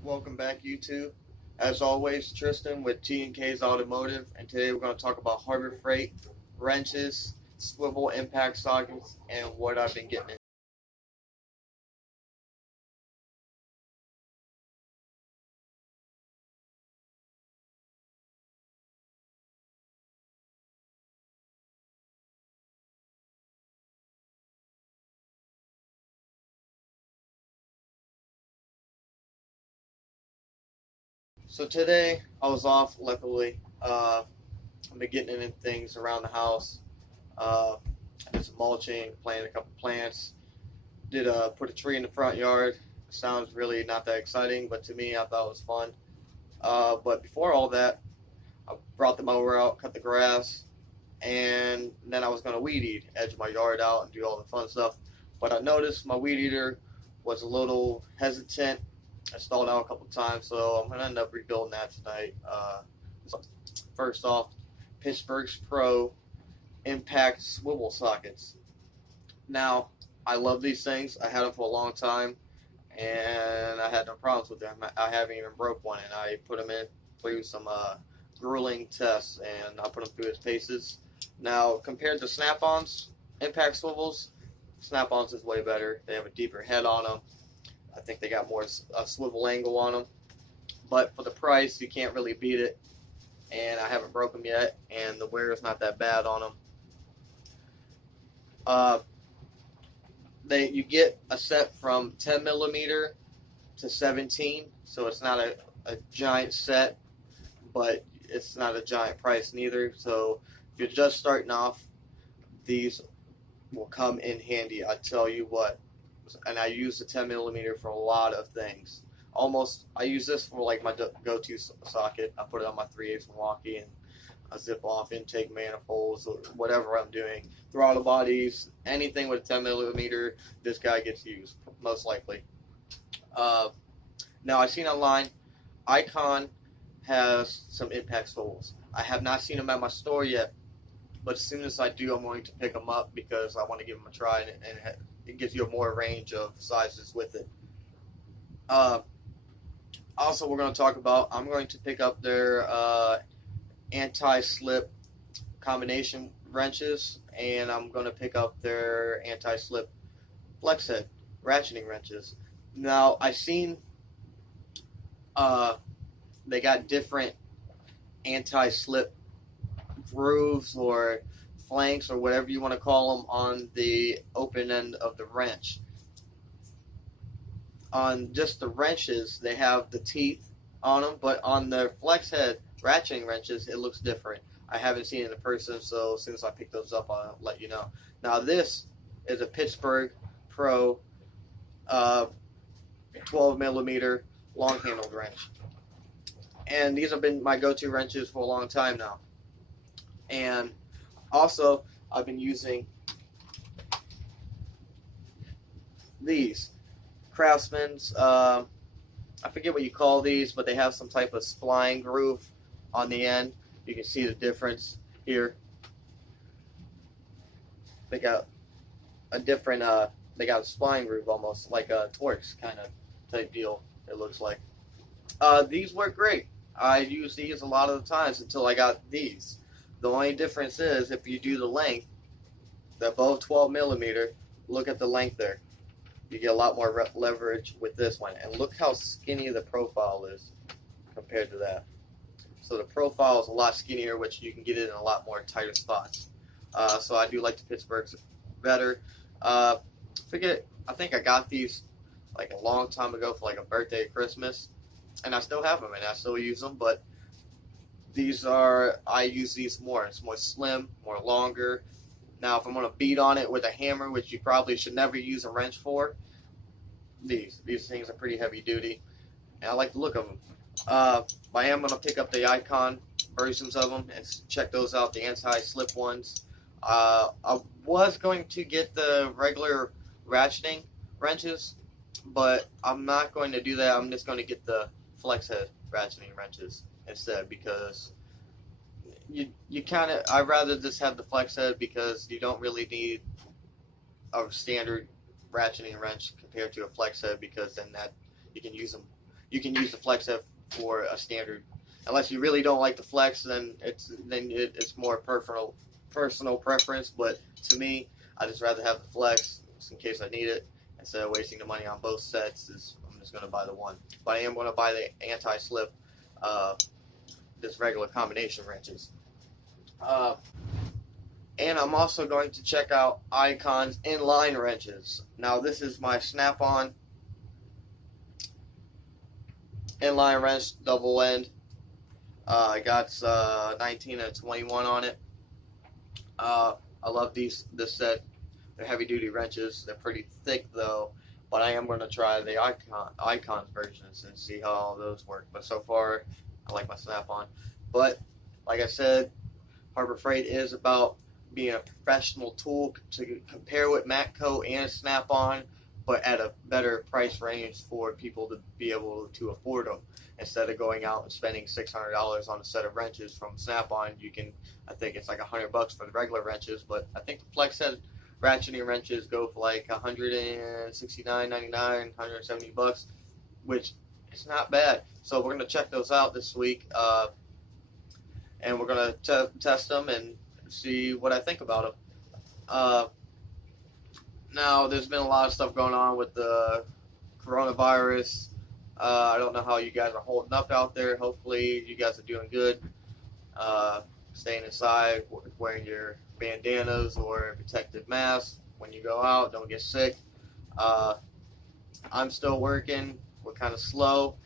Welcome back, YouTube. As always, Tristan with T&K's Automotive, and today we're going to talk about Harbor Freight, wrenches, swivel impact sockets, and what I've been getting. So today I was off, luckily. I've been getting into things around the house. Did some mulching, planted a couple plants. Did put a tree in the front yard. Sounds really not that exciting, but to me, I thought it was fun. But before all that, I brought the mower out, cut the grass, and then I was going to weed eat, edge my yard out, and do all the fun stuff. But I noticed my weed eater was a little hesitant. I stalled out a couple times, so I'm going to end up rebuilding that tonight. So first off, Pittsburgh's Pro Impact Swivel Sockets. Now, I love these things. I had them for a long time, and I had no problems with them. I haven't even broke one, and I put them in through some grueling tests, and I put them through its paces. Now, compared to Snap-ons, impact swivels, Snap-ons is way better. They have a deeper head on them. I think they got more swivel angle on them. But for the price, you can't really beat it. And I haven't broke them yet, and the wear is not that bad on them. You get a set from 10 millimeter to 17, so it's not a giant set, but it's not a giant price neither. So if you're just starting off, these will come in handy. I tell you what. And I use the 10 millimeter for a lot of things. I use this for like my go-to socket. I put it on my 3/8 Milwaukee, and I zip off intake manifolds, or whatever I'm doing. Throttle bodies, anything with a 10 millimeter, this guy gets used, most likely. Now, I've seen online, Icon has some impact swivels. I have not seen them at my store yet, but as soon as I do, I'm going to pick them up because I want to give them a try, and it gives you a more range of sizes with it. Also, we're going to talk about, I'm going to pick up their anti-slip combination wrenches, and I'm going to pick up their anti-slip flex head ratcheting wrenches. Now, I've seen they got different anti-slip grooves or flanks or whatever you want to call them on the open end of the wrench. On just the wrenches, they have the teeth on them, but on the flex head ratcheting wrenches, it looks different. I haven't seen it in person, so as soon as I pick those up, I'll let you know. Now, this is a Pittsburgh Pro 12 millimeter long handled wrench. And these have been my go-to wrenches for a long time now. And also, I've been using these Craftsman's. I forget what you call these, but they have some type of spline groove on the end. You can see the difference here. They got a different. They got a spline groove, almost like a Torx kind of type deal. It looks like. These work great. I use these a lot of the times until I got these. The only difference is if you do the length, the above 12 millimeter, look at the length there. You get a lot more leverage with this one. And look how skinny the profile is compared to that. So the profile is a lot skinnier, which you can get it in a lot more tighter spots. So I do like the Pittsburghs better. I think I got these like a long time ago for like a birthday or Christmas. And I still have them and I still use them, but I use these more. It's more slim, more longer. Now, if I'm going to beat on it with a hammer, which you probably should never use a wrench for, these things are pretty heavy duty, and I like the look of them. I am going to pick up the Icon versions of them and check those out, the anti-slip ones. I was going to get the regular ratcheting wrenches, but I'm not going to do that. I'm just going to get the flex head ratcheting wrenches instead, because I'd rather just have the flex head, because you don't really need a standard ratcheting wrench compared to a flex head, because then that you can use them you can use the flex head for a standard. Unless you really don't like the flex, then it's more personal preference. But to me, I just rather have the flex just in case I need it instead of wasting the money on both sets. I'm just going to buy the one. But I am going to buy the anti-slip, this regular combination wrenches. And I'm also going to check out Icon's inline wrenches. Now this is my snap-on inline wrench, double end. I got 19 and 21 on it. I love this set. They're heavy-duty wrenches. They're pretty thick though, but I am going to try the Icon's versions and see how all those work. But so far, I like my snap-on. But like I said, Harbor Freight is about being a professional tool to compare with Matco and Snap-on, but at a better price range for people to be able to afford them. Instead of going out and spending $600 on a set of wrenches from Snap-on, you can, I think it's like $100 for the regular wrenches, but I think the flex head ratcheting wrenches go for like $169.99, $170, which is not bad. So we're going to check those out this week, and we're going to test them and see what I think about them. Now, there's been a lot of stuff going on with the coronavirus. I don't know how you guys are holding up out there. Hopefully, you guys are doing good. Staying inside, wearing your bandanas or protective masks when you go out. Don't get sick. I'm still working. We're kind of slow,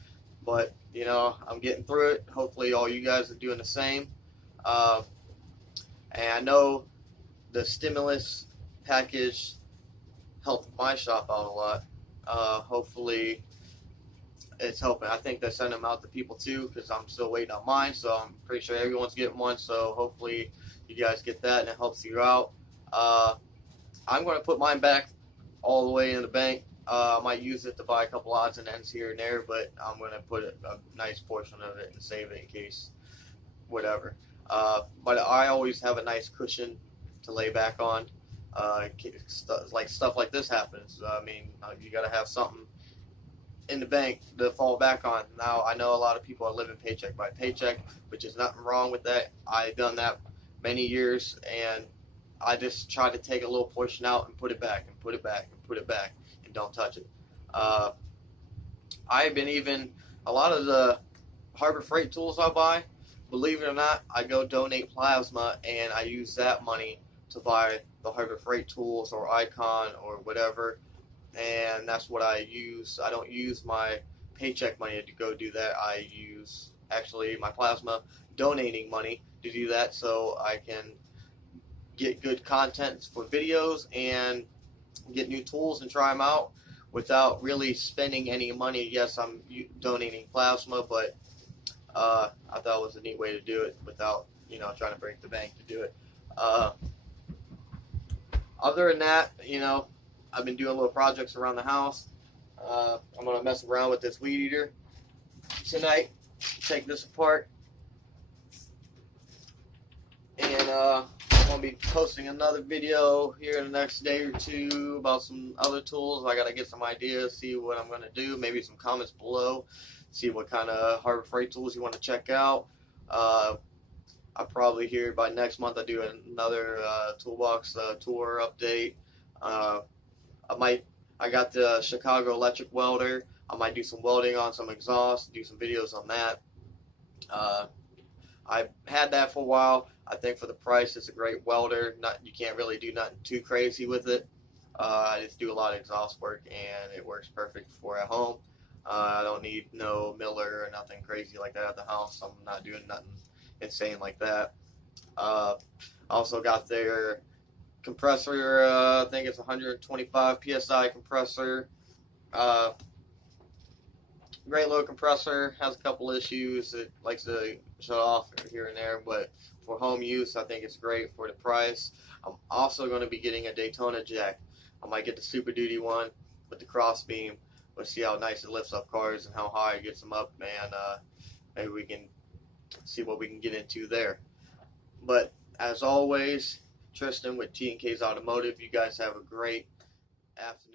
but you know, I'm getting through it. Hopefully, all you guys are doing the same. And I know the stimulus package helped my shop out a lot. Hopefully it's helping. I think they send them out to people too, because I'm still waiting on mine, so I'm pretty sure everyone's getting one. So hopefully you guys get that and it helps you out. I'm going to put mine back all the way in the bank. I might use it to buy a couple odds and ends here and there, but I'm going to put a nice portion of it and save it in case whatever. But I always have a nice cushion to lay back on. Like stuff like this happens. I mean, you got to have something in the bank to fall back on. Now, I know a lot of people are living paycheck by paycheck, which is nothing wrong with that. I've done that many years, and I just try to take a little portion out and put it back and put it back and put it back and don't touch it. I've been even, a lot of the Harbor Freight tools I buy, believe it or not, I go donate plasma, and I use that money to buy the Harbor Freight tools or Icon or whatever, and that's what I use. I don't use my paycheck money to go do that. I use actually my plasma donating money to do that, so I can get good content for videos and get new tools and try them out without really spending any money. Yes, I'm donating plasma, but I thought it was a neat way to do it without, you know, trying to break the bank to do it. Other than that, you know, I've been doing little projects around the house. I'm going to mess around with this weed eater tonight, take this apart, and I'm going to be posting another video here in the next day or two about some other tools. I got to get some ideas, see what I'm going to do, maybe some comments below, see what kind of Harbor Freight tools you want to check out. I'll probably hear by next month I do another toolbox tour update. I got the Chicago electric welder. I might do some welding on some exhaust, do some videos on that. I've had that for a while. I think for the price, it's a great welder. You can't really do nothing too crazy with it. I just do a lot of exhaust work, and it works perfect for at home. I don't need no Miller or nothing crazy like that at the house. I'm not doing nothing insane like that. Also got their compressor. I think it's 125 psi compressor. Great little compressor. Has a couple issues. It likes to shut off here and there, but for home use, I think it's great for the price. I'm also going to be getting a Daytona jack. I might get the Super Duty one with the cross beam. We'll see how nice it lifts up cars and how high it gets them up, and maybe we can see what we can get into there. But as always, Tristan with T&K's Automotive. You guys have a great afternoon.